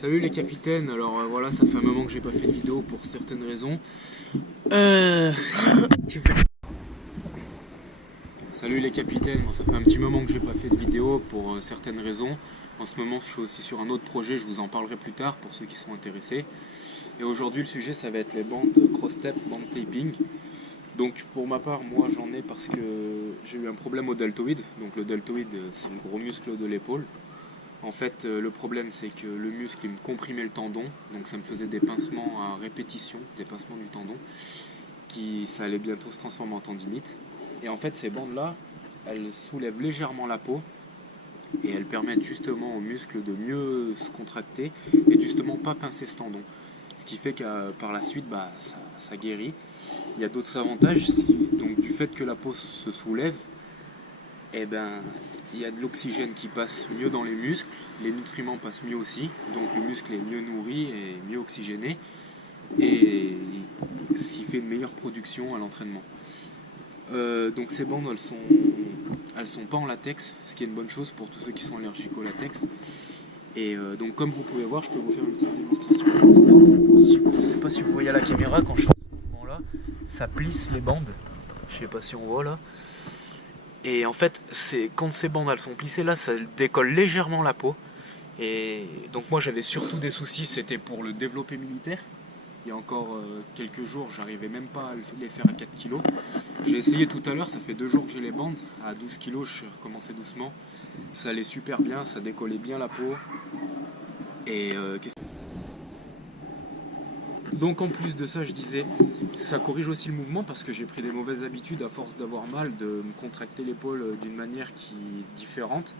Salut les capitaines, alors voilà, ça fait un moment que j'ai pas fait de vidéo pour certaines raisons. Salut les capitaines, bon, ça fait un petit moment que j'ai pas fait de vidéo pour certaines raisons. En ce moment je suis aussi sur un autre projet, je vous en parlerai plus tard pour ceux qui sont intéressés. Et aujourd'hui le sujet ça va être les bandes cross-step, bandes taping. Donc pour ma part, moi j'en ai parce que j'ai eu un problème au deltoïde. Donc le deltoïde c'est le gros muscle de l'épaule. En fait, le problème c'est que le muscle il me comprimait le tendon, donc ça me faisait des pincements à répétition, des pincements du tendon, ça allait bientôt se transformer en tendinite. Et en fait, ces bandes-là, elles soulèvent légèrement la peau et elles permettent justement au muscle de mieux se contracter et justement pas pincer ce tendon. Ce qui fait que par la suite, ça guérit. Il y a d'autres avantages, donc du fait que la peau se soulève, eh ben, il y a de l'oxygène qui passe mieux dans les muscles, les nutriments passent mieux aussi, donc le muscle est mieux nourri et mieux oxygéné, et ce qui fait une meilleure production à l'entraînement. Donc ces bandes, elles sont pas en latex, ce qui est une bonne chose pour tous ceux qui sont allergiques au latex. Et donc comme vous pouvez voir, je peux vous faire une petite démonstration. Je ne sais pas si vous voyez à la caméra, quand je fais ce mouvement là, ça plisse les bandes, je sais pas si on voit là. Et en fait, quand ces bandes elles sont plissées là, ça décolle légèrement la peau. Et donc moi j'avais surtout des soucis, c'était pour le développé militaire. Il y a encore quelques jours, j'arrivais même pas à les faire à 4 kg. J'ai essayé tout à l'heure, ça fait 2 jours que j'ai les bandes. À 12 kg, je recommençais doucement. Ça allait super bien, ça décollait bien la peau. Et donc en plus de ça, je disais, ça corrige aussi le mouvement parce que j'ai pris des mauvaises habitudes à force d'avoir mal, de me contracter l'épaule d'une manière qui est différente.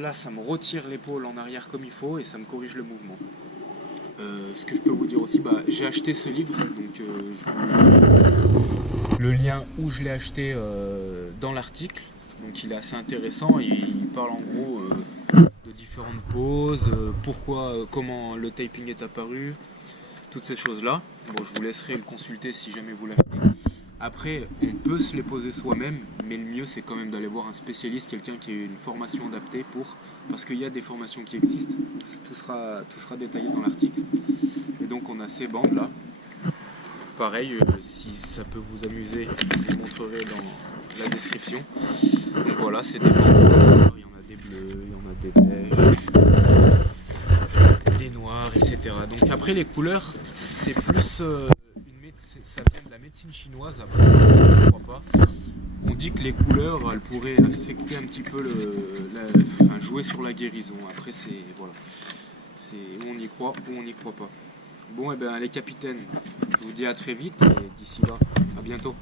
Là, ça me retire l'épaule en arrière comme il faut et ça me corrige le mouvement. Ce que je peux vous dire aussi, j'ai acheté ce livre, donc le lien où je l'ai acheté dans l'article, donc il est assez intéressant, il parle en gros de différentes poses, comment le taping est apparu, toutes ces choses-là. Bon, je vous laisserai le consulter si jamais vous l'achetez. Après, on peut se les poser soi-même, mais le mieux c'est quand même d'aller voir un spécialiste, quelqu'un qui a une formation adaptée parce qu'il y a des formations qui existent, tout sera détaillé dans l'article. Et donc on a ces bandes là. Pareil, si ça peut vous amuser, je vous montrerai dans la description. Donc voilà, c'est des bandes, il y en a des bleus, il y en a des beiges, des noirs, etc. Donc après les couleurs, c'est plus... ça vient de la médecine chinoise, après, je ne crois pas. On dit que les couleurs, elles pourraient affecter un petit peu jouer sur la guérison. Après, voilà, où on y croit, ou on n'y croit pas. Bon, et ben les capitaines, je vous dis à très vite, et d'ici là, à bientôt.